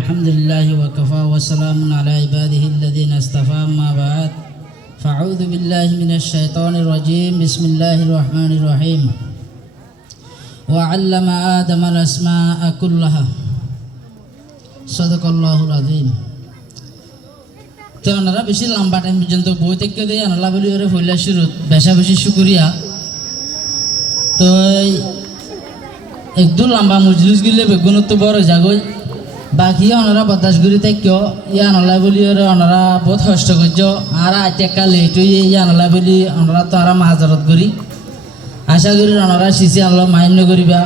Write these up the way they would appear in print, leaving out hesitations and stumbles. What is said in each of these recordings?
الحمد لله وكفى وسلام على عباده الذين اصطفى أما بعد فأعوذ بالله من الشيطان الرجيم بسم الله الرحمن الرحيم وعلم آدم الأسماء كلها صدق الله العظيم তো ওনারা বেশি লম্বা টাইম পর্যন্ত বই থেকে দিয়ে আল্লাহ বলি ওরে ফইলা শুরু বেশা বেশি শুকরিয়া তো একদম লম্বা মজলিস গিলে বেগুনত বড় জাগই বাকি ওনারা বদাসগুড়ি থেকে ইয়ান আল্লাহ বলি ওরে ওনারা বহুত কষ্ট করছ আর আইতেকা লেট হয়ে ইয়ান আল্লাহ বলি ওনারা তো আর মাহাজরত করি আশা করি ওনারা শিশি আল্লাহ মান্য করিবা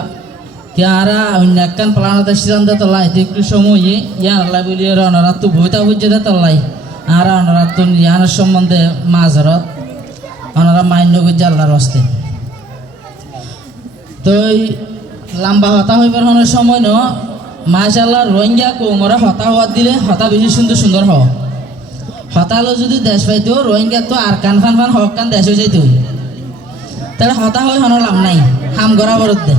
কে আর অন্য একখান প্লানত সিদ্ধান্ত তোলাই একটু সময় ইয়ান আল্লাহ বলি ওরে ওনারা তো বইতা বুঝতে তোলাই আর ওনারা তো ইয়ানের সম্বন্ধে মাহাজরত ওনারা মান্য করছে আল্লাহর হস্তে তো লম্বা হতা হইবার হওয়ার সময় ন মাশাআল্লাহ রোহিঙ্গা কোমরা হতা হওয়ার দিলে হতা বেশি সুন্দর সুন্দর হওয়া হতালো যদি দেশ পাইতো রোহিঙ্গা তো আর কান ফান ফান হক কান দেশ হয়ে যাইতো তাহলে হতা হয়ে হন লাভ নাই হাম গড়া বরত দে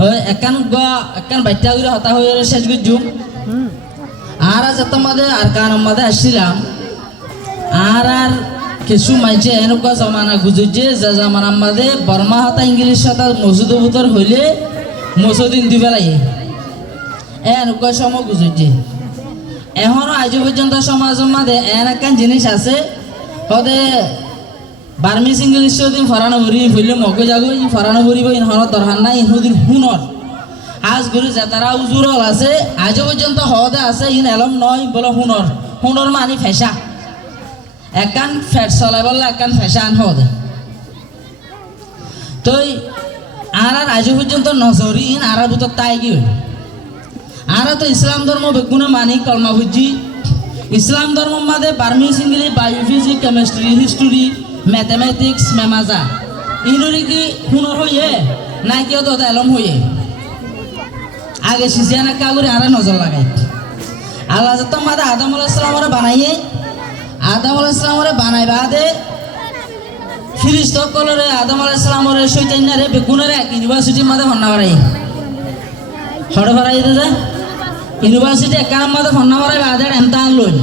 ওই একান বাচ্চা করে হতা হয়ে শেষ করছুম আর আজ তোমাদের আর কান আমাদের আসছিলাম আর কিছু মাইছে এনেকুৱা জমানা গুজুছে যে জামানা আমাদের বর্মা হতা ইংলিশ হতা মসুদ ভূতর হইলে মসুদিন দিবে লাগে এনেকুৱা সময় গুজুছে এখনো আজ পর্যন্ত সমাজের মাঝে এন জিনিস আছে হদে বার্মিস ইংলিশ দিন ফরানো ভরি ফেললে মগে যাগো ই ফরানো ভরিব ইনহর দরকার নাই ইনদিন হুনর আজ গুরু যে তারা উজুরল আছে আজ পর্যন্ত হদে আছে ইন এলম নয় বলে হুনর হুনর মানি ফেসা একান ফ্যাট চলাই বললে একান ফ্যাশন হদে তো আর আজ পর্যন্ত নজরি আর ভিতর তাই কি আর তো ইসলাম ধর্ম বেগুনে মানি কলমা বুঝি ইসলাম ধর্ম মাঝে Burmese English biophysics chemistry history mathematics মেমাজা ইনরি কি হুনর হইয়ে নাই কেউ তো এলম হইয়ে আগে সিজিয়ানা কাগুরি আর নজর লাগাই আল্লাহ তো মাদে আদম আলাইহিস সালামরে বানাইয়ে আদম আলাইহিস সালামরে বানাইবা দে ফিরিস্ত কলরে আদম আলাইহিস সালামরে শয়তানরে বেগুনরে ইউনিভার্সিটি মাদে হন্না বাড়াই হড় বাড়াই দে ইউনিভার্সিটি একাম মাদে হন্না বাড়াই বাদে এমতাহান লই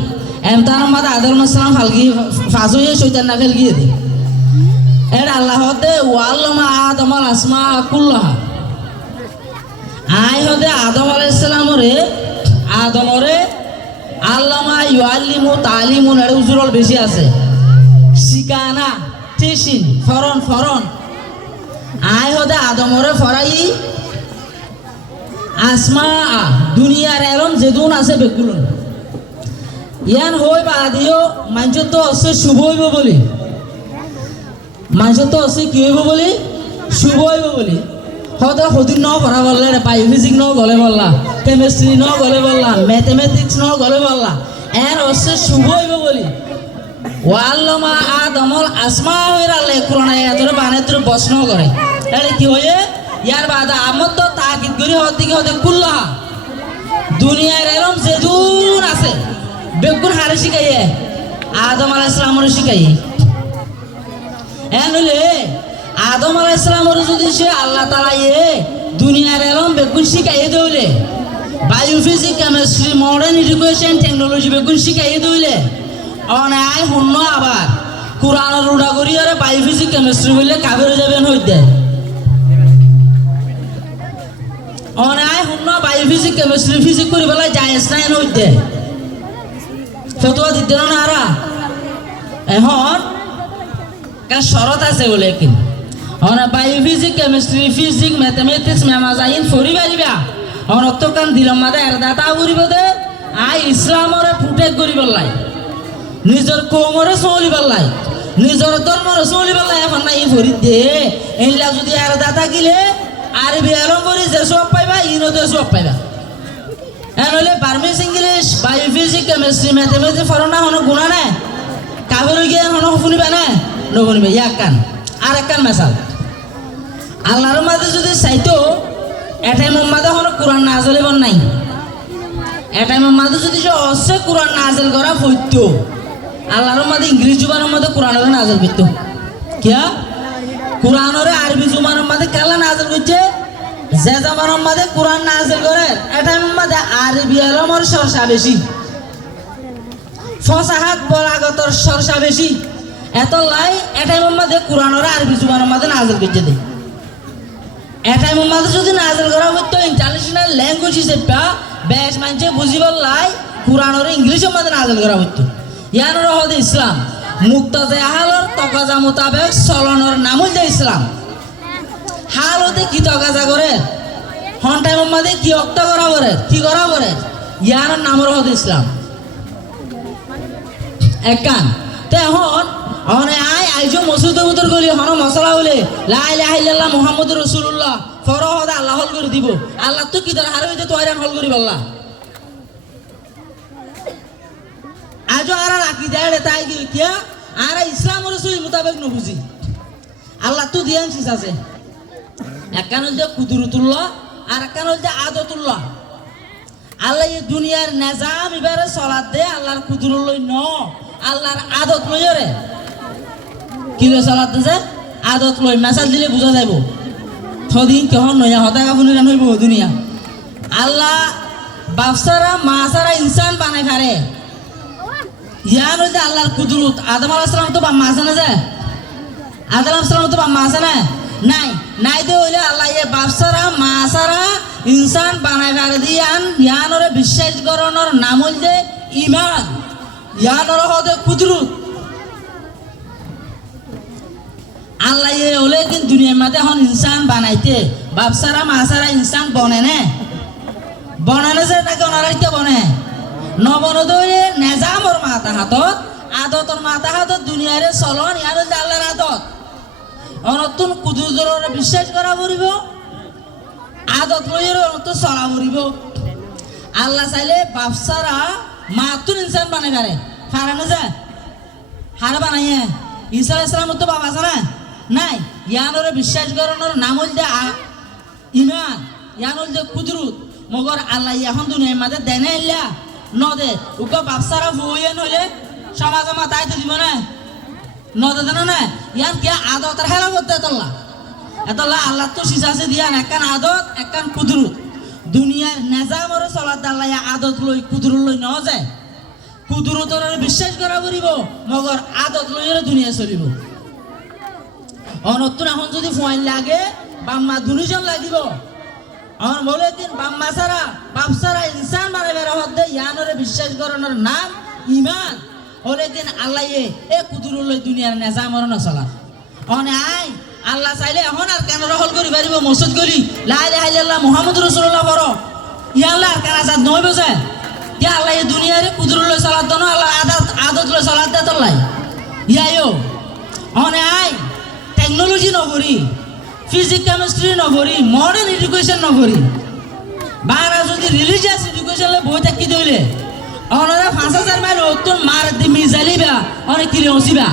এমতাহান মাদে আদম আলাইহিস সালাম ফালগি ফাজ হয়ে শয়তান না ফেলগিয়ে দে এর আল্লাহ হতে ওয়াল্লামা আদম আল আসমা কুল্লাহা আই হতে আদম আলাইহিস সালামরে আদমরে আল্লামা ইউআল্লিমু তালিমুন এর উজুরল বেশি আছে শিকানা টিচিং ফরন আই হদে আদমরে ফরাই আসমা দুনিয়ার এরম যেদুন আছে বেগুলুন ইয়ান হই বাদিও মানুষ তো আছে শুভ হইব বলি মানুষ তো আছে কি হইব বলি শুভ হইব বলি হয়তো সদিন ন পড়া বললে বায়োফিজিক্স ন গলে বললা কেমিস্ট্রি ন গলে বললা ম্যাথমেটিক্স ন গলে বললা এর হচ্ছে শুভ হইব বলি ওয়াল্লামা আদমল আসমা হইরালে কোরআন আয়াতরে বানে তোর প্রশ্ন করে তাহলে কি হয়ে ইয়ার বাদা আমত তো তাকিদ করি হতে কুল্লাহ দুনিয়ার এরম যেদুন আছে বেগুন হারে শিখাইয়ে আদম আলাইহিস সালামরে শিখাইয়ে এনলে আদম আলাইহিস সালামরে যদি সে আল্লাহ তাআলা দুনিয়ার এরম বেগুন শিখাইয়ে দইলে biophysics chemistry modern education technology বেগুন শিখাইয়ে দইলে অনায় শূন্য আবার কোরআনের রুডা করি আর বায়োফিজিক্স কেমিস্ট্রি বললে কাবের যাবেন হইতে অনায় শূন্য বায়োফিজিক্স কেমিস্ট্রি ফিজিক্স করি পেলাই জায়েজ নাই হইতে ফতোয়া দিতে না আর এখন শরত আছে বলে কি অনা বায়োফিজিক্স কেমিস্ট্রি ফিজিক্স ম্যাথমেটিক্স মেমাজাইন ফরি পারিবা অনত কান দিলাম মাদে এর দাতা করিব দে আই ইসলামরে ফুটেক করিব লাই নিজের কৌমরে চলি পাল্লাই নিজের ধর্মরে চলি পাল্লাই এখন নাই ভরি দে এইলা যদি আর দাদা গিলে আর বিয়ারম করি যে সব পাইবা ইনতে সব পাইবা এনলে Burmese English biophysics chemistry mathematics ফরনা হনো গুণা নাই কাবের গিয়ে হনো শুনিবা না নশুনিবে ইয়াক কান আর এক কান মেসাল আল্লাহর মাঝে যদি চাইতো এটাই মাঝে হনো কোরআন নাজেল বন নাই এটাই মাঝে যদি সে অসে কোরআন নাজেল করা হইতো আল্লাহর মাঝে ইংরেজি জুবানের মধ্যে কোরআনের নাজেল করতো কিয়া কোরআনের আরবি জুবানের মধ্যে কেলা নাজেল করছে যে জামানের মধ্যে কোরআন নাজিল করে এটা মধ্যে আরবি আলমর চর্চা বেশি, ফসাহাত বলাগতর চর্চা বেশি। এত লাই এটাই মধ্যে কোরআনের আরবি জুবানের মধ্যে নাজেল করতে দেয়। এটাই মধ্যে যদি নাজেল করা হতো ইন্টারন্যাশনাল ল্যাঙ্গুয়েজ হিসেবে বেশ মানুষে বুঝিবার লাই কোরআনের ইংলিশের মধ্যে নাজেল করা হতো। ইয়ান রহদ ইসলাম মুক্তাজে হালর তকাজা মোতাবেক চলনের নামুল যে ইসলাম হাল হতে কি তকাজা করে হন টাইম মধ্যে কি অক্তা করা করে কি করা করে ইয়ার নাম রহদ ইসলাম একান তে হন অনে আইজো মসজিদে উত্তর করি হন মশলা হলে লা ইলাহা ইল্লাল্লাহ মুহাম্মদুর রাসূলুল্লাহ ফরহদ আল্লাহ হল করে দিব। আল্লাহ তো কি তার হারে হইতে তয়রান হল করি বললা আজো আর রাখি দেয় তাই কিয়া আর ইসলাম রসুল মোতাবেক নবুঝি আল্লাহ তো দিয়ান শিস আছে। একান হল যে কুদরতুল্লাহ আর একান হল যে আদতুল্লাহ। আল্লাহ এই দুনিয়ার নিজাম এবারে চলাত দে আল্লাহর কুদরত লই ন আল্লাহর আদত লই রে কি লই চলাত দে আদত লই মেসাজ দিলে বুঝা যাইব থদিন কেহন নয়া হতা কাপুনি রান হইব দুনিয়া। আল্লাহ বাপসারা মাসারা ইনসান বানাই ফারে ইয়ান হইতে আল্লাহর কুদরত। আদম আলাইহিস সালাম তো বাম্মা আছে না যে আদম আলাইহিস সালাম তো বাম্মা আছে না নাই নাই দে হইলে আল্লাহ এ বাপসারা মাসারা ইনসান বানাই ফারে দিয়ান ইয়ানরে বিশ্বাস করণর নাম হইল যে ঈমান ইয়ানর হদে কুদরত। আল্লাহ এ হলে কিন্তু দুনিয়ার মধ্যে এখন ইনসান বানাইতে বাপসারা মাসারা ইনসান বনে না যে নাকি ওনারাইতে বনে নবনদরে নেজামর মাথা হাতত আদতর মাথা হাতত দুনিয়ারে চলন ইয়ার হচ্ছে আল্লাহর আদত। অনতুন কুদরতরে বিশ্বাস করা পড়িব আদত লইয়ের অনত চলা পড়িব। আল্লাহ চাইলে বাপসারা মাতুন ইনসান বানাই পারে ফারানো যায় হার বানাইয়ে ঈসা আলাইহিস সালাম তো বাবা আছে না নাই ইয়ানরে বিশ্বাস করানোর নাম হল যে ঈমান ইয়ান হল যে কুদরত। মগর আল্লাহ এখন দুনিয়ার মাঝে দেনে ইল্লা নদে উকা বাপসারা ফুয়ে নইলে সমাজ মাথায় তো দিব না নদে দেন না ইয়ান কে আদতের হেলা করতে এতলা আল্লাহ তো শিশাছে দিয়ান একখান আদত একখান কুদরত। দুনিয়ার নেজামর চলাত আল্লাহ আদত লই কুদরত লই ন যায় কুদরতর বিশ্বাস করা করিব মগর আদত লইরে দুনিয়া চলিব। অনতুন এখন যদি ফোন লাগে বাম্মা দুজন লাগিব আমার বলে দিন বাম্মা সারা বাপ সারা ইনসান বানাইবার হদে ইয়ানরে বিশ্বাস করানোর নাম ঈমান হলে দিন আল্লাহ এ কুদরত লই দুনিয়ার নেজামর ন চলা অনে আই আল্লাহ চাইলে এখন আর কেন রহল করি পারিব মসজিদ গলি লা ইলাহা ইল্লাল্লাহ মুহাম্মদুর রাসূলুল্লাহ পড়ো ইয়া আল্লাহ আর কেন আজাদ নয় বসে ইয়া আল্লাহ এই দুনিয়ারে কুদরত লই চলাত দনো আল্লাহ আদত লই চলাত দে তোর লাই ইয়ায়ো অনে আই টেকনোলজি নকরি ফিজিক্স কেমিস্ট্রি নকরি মডার্ন এডুকেশন নকরি বারা যদি রিলিজিয়াস এডুকেশন লে বই থাকি দইলে অনরা 5000 মাইল অতুন মার দি মিজালিবা অনেক কিলে হসিবা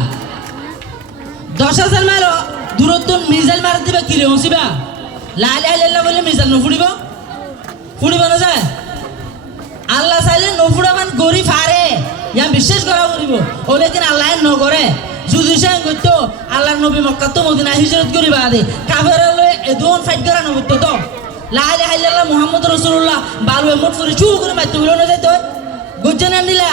10000 মাইল দূরত্ব মিজাইল মার দিবা কিলে হসিবা লা ইলাহা ইল্লাল্লাহ বলে মিজাইল নফুড়িব ফুড়িব না যায় আল্লাহ চাইলে নফুড়ামান গরি ফারে ইয়া বিশ্বাস করা করিব ওলে দিন আল্লাহ নগরে যদি সে করতো আল্লাহর নবী মক্কা তো মদিনা হিজরত করিবা দে কাফের লয়ে এদন ফাইট করা নবতো তো লা ইলাহা ইল্লাল্লাহ মুহাম্মদুর রাসূলুল্লাহ বালু মোট করে চু করে মারতে হলো না যাইতো বুঝছেন নিলা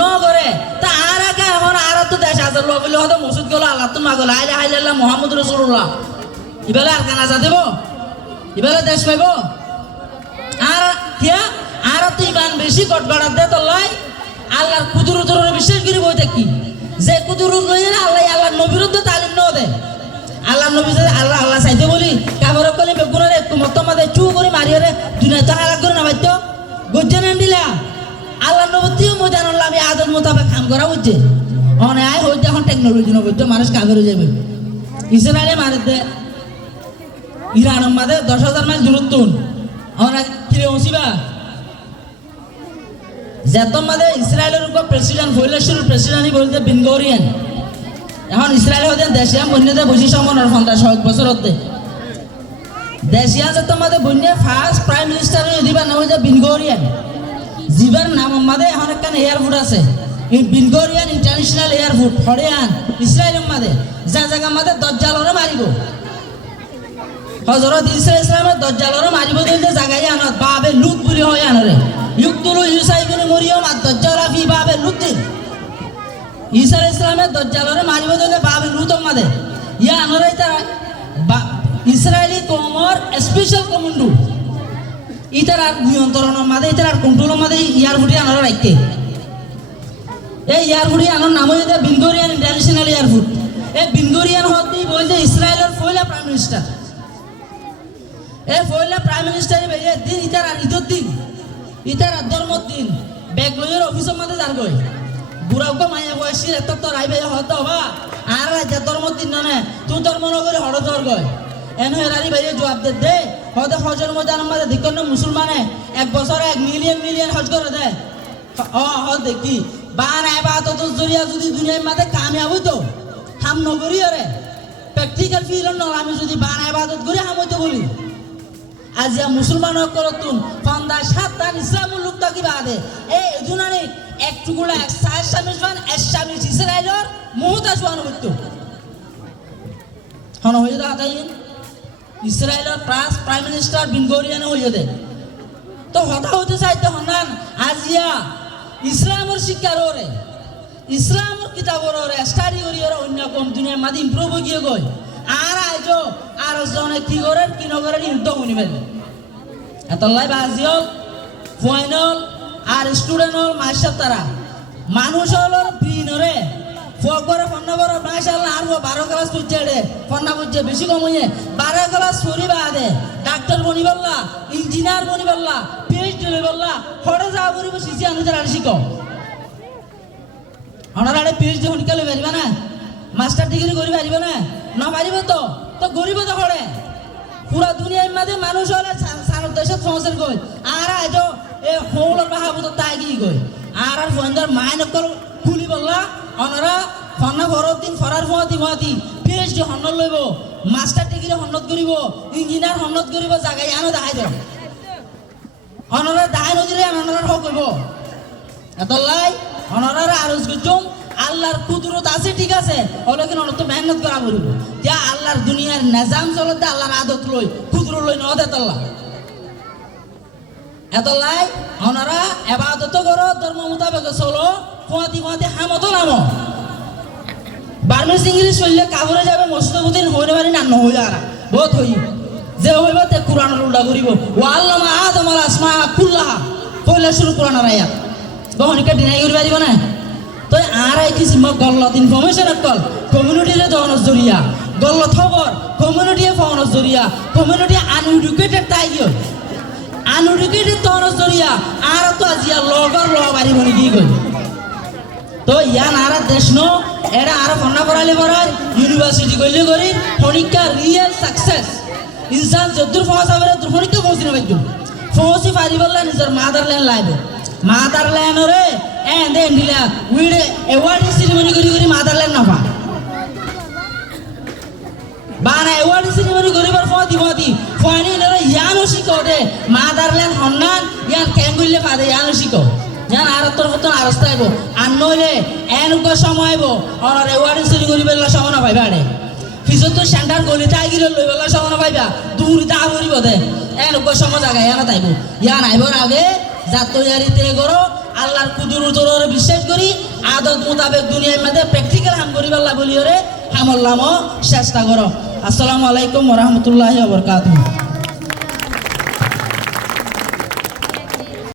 নগরে তা আর আগে এখন আর তো দেশ হাজার লোক হইলে হয়তো মসজিদ গেল আল্লাহ তো মাগো লা ইলাহা ইল্লাল্লাহ মুহাম্মদুর রাসূলুল্লাহ ইবেলা আর কানা যা দেব ইবেলা দেশ পাইব আর কিয়া আর তো ইমান বেশি গটগড়া দে তো লাই আল্লাহর কুদরতের বিশ্বাস করি বইতে কি যে কুদরত লইয়ে না আল্লাহ নবীর তো তালিম ন দে আল্লাহ নবী আল্লাহ চাইতে বলি কাবর কলি বেগুনের একটু মতমাদে চু করে মারিয়ে দুনিয়া তো হালাক করে না বাইতো বুঝছেন দিলা আল্লাহ নবীও মজান আমি আদত মোতাবেক কাম করা বুঝছে অনে আয় হইতে এখন টেকনোলজি ন বুঝতো মানুষ কাগরে যাবে ইসরায়েলে মারে দে ইরানের মাঝে 10,000 মাইল দূরত্ব অনেক কিরে হসিবা যেতন মাঝে ইসরায়েলের উপর প্রেসিডেন্ট ফৈলেশ্বর প্রেসিডেন্টই বলতে বেনগুরিয়ন এখন ইসরায়েল হতে দেশিয়া বন্যতে বসি সমনের 50 বছর হতে দেশিয়া যেতন মাঝে বন্য ফার্স্ট প্রাইম মিনিস্টার দিবার নাম হচ্ছে বেনগুরিয়ন জিবার নাম মাঝে এখন একটা এয়ারপোর্ট আছে এই বেনগুরিয়ন ইন্টারন্যাশনাল এয়ারপোর্ট হরিয়ান ইসরায়েলের মাঝে যা জায়গা মাঝে দজ্জালরে মারিব হযরত ঈসা ইসলামের দজ্জালরে মারিব দিলে জায়গায় আনত বাবে লুত বুলি হয় আনরে ইসলামের দজ্জালরে মারিব দিলে বাবিল রুতম মাদে ইয়া আনরাই তারা ইসরায়েলি কমর স্পেশাল কমান্ডো ইতার আর নিয়ন্ত্রণের মাদে ইতার আর কন্ট্রোলের মাদে ইয়ার ফুটি আনরা রাখতে এই এয়ারফুটি আনার নাম হইতে বিনগোরিয়ান ইন্টারন্যাশনাল এয়ারফুট এই বিনগোরিয়ান হতে বলছে ইসরায়েলের পয়লা প্রাইম মিনিস্টার এই পয়লা প্রাইম মিনিস্টার বেরিয়ে দিন ইতার আর ঈদের দিন ইতার আর ধর্মর দিন বেগলয়ের অফিসের মাঝে যার গই বুড়াকে মাইয়া বয়সী এত তো রাই ভাই হতে হবা আর রাজ্যের ধর্মর দিন না তুই ধর্ম নগরে হড় জ্বর গয় এন হেরারি ভাইয়ে জবাব দে হতে হজের মধ্যে আমাদের দিকন মুসলমানে 1 বছরে 1 মিলিয়ন হজ করে দেয় দেখি বান ইবাদত জরিয়া যদি দুনিয়ার মাঝে কামিয়াব হইতো হাম নগরী রে প্র্যাকটিক্যাল ফিল ন আমি যদি বান ইবাদত করি হাম হইতো বলি আজ মুসলমান করতুন ফান্দা সাতটা ইসলামুল লোক তাকি বাদে এই দুনানি এক টুকুরা এক সাইজ সামিজবান এসামিজ ইসরায়েলের মুহতাজ ওয়ান হইতো হন হই দা তাইন ইসরায়েলের প্রাইম মিনিস্টার বিনগোরিয়ান হইয়া দে তো হতা হইতে চাইতে হনান আজিয়া ইসলামের শিক্ষার ওরে ইসলামের কিতাবর ওরে স্টাডি করি ওরে অন্য কম দুনিয়ার মাঝে ইম্প্রুভ গিয়ে গই আর আইজো আর জনে কি করে কি নগরের যুদ্ধ শুনিবেন এতলাই বাজিও ফাইনাল আর স্টুডেন্ট হল মাস্টার তারা মানুষ হল ব্রিনরে ফকরে ফন্না বড় মাশাআল্লাহ আর 12 ক্লাস পড়ছে রে ফন্না পড়ছে বেশি কম হইয়ে 12 ক্লাস পড়িবা দে ডাক্তার বনিবল্লা ইঞ্জিনিয়ার বনিবল্লা পিএইচডি বললা হড়ে যা করিব সিসি অনুযায়ী আর শিখো অনারারে পিএইচডি হনিকালে পারিবা না মাস্টার ডিগ্রি করি পারিবা না না পারিব তো গরিব তো হড়ে পুরা দুনিয়ার মাঝে মানুষ হলে সারা দেশের সমস্যার গই আর আজো এ হৌলর বাহাবু তো তাই গিয়ে গই আর ফন্দার মাইনকল খুলি বললা অনারা ফন্না বড় দিন ফরার ফুয়াতি পিএইচডি হন্নত লইব মাস্টার ডিগ্রি হন্নত করিব ইঞ্জিনিয়ার হন্নত করিব জায়গায় আনো দেখাই দাও অনরা দায় নদীরে অনরার হক হইব এতলাই অনরার আরজ করছুম আল্লাহর কুদরত আছে ঠিক আছে হলে কিন্তু অনত মেহনত করা বলব যা আল্লাহর দুনিয়ার নিজাম চলতে আল্লাহর আদত লই কুদরত লই নদে তল্লা এতলাই অনরা ইবাদত করো ধর্ম মোতাবেক চলো ফুয়াতি হামত নামো বার্মিস ইংলিশ হইলে কাবরে যাবে মসজিদে হইনে পারি না নহইলে আর বহুত হই যে হইব তে কুরআনের উল্টা করিব ওয়া আল্লামা আদমাল আসমা কুল্লাহা পয়লা শুরু কুরআনের আয়াত বহনিকা ডিনাই করি পারিব না তো আর আই কিছু মক গল্লত ইনফরমেশন কল কমিউনিটিলে দহনস জরিয়া গল্লত খবর কমিউনিটিয়ে ফহনস জরিয়া কমিউনিটি আনএডুকেটেড তাই গিয়ে আনএডুকেটেড দহনস জরিয়া আর তো আজিয়া লগর ল পারিব নাকি কই তো ইয়ান আর দেশ নো এরা আর ফন্না পড়ালে পড়ায় ইউনিভার্সিটি গইলে করি ফনিকা রিয়েল সাকসেস ইনসান যদুর ফসাবের দুর্ফনিকে পৌঁছি না পাইতো ফসি পারিবল্লা নিজের মাদারল্যান্ড লাইবে মাদারল্যান্ড রে এন্ড দিলা উইডে অ্যাওয়ার্ড সেরিমনি করি মাদারল্যান্ড না পা বানা অ্যাওয়ার্ড সেরিমনি করিবার ফদি ফয়নি রে ইয়ানো শিকোদে মাদারল্যান্ড হন্নান ইয়ান ক্যাঙ্গুইলে পাদে ইয়ানো শিকো জান আর তোর মতন আরস্তা আইব আর নইলে এনুক সময় আইব আর অ্যাওয়ার্ড সেরিমনি করিবার সময় না পাইবা আরে ফিজত তো স্ট্যান্ডার্ড গলিতে আগিরে লইবেলা সময় পাইবা দূরিতে আবরিব দে এনুক সময় জায়গায় ইয়ানা তাইব ইয়ান আইবর আগে জাতয়ারিতে করো আল্লাহর কুদরতরে বিশ্বাস করি আদত মোতাবেক দুনিয়ার মধ্যে প্র্যাকটিক্যাল হাম করিবাল্লা বলিওরে হামল্লামও চেষ্টা করো আসসালামু আলাইকুম ওয়া রাহমাতুল্লাহি ওয়া বারাকাতুহু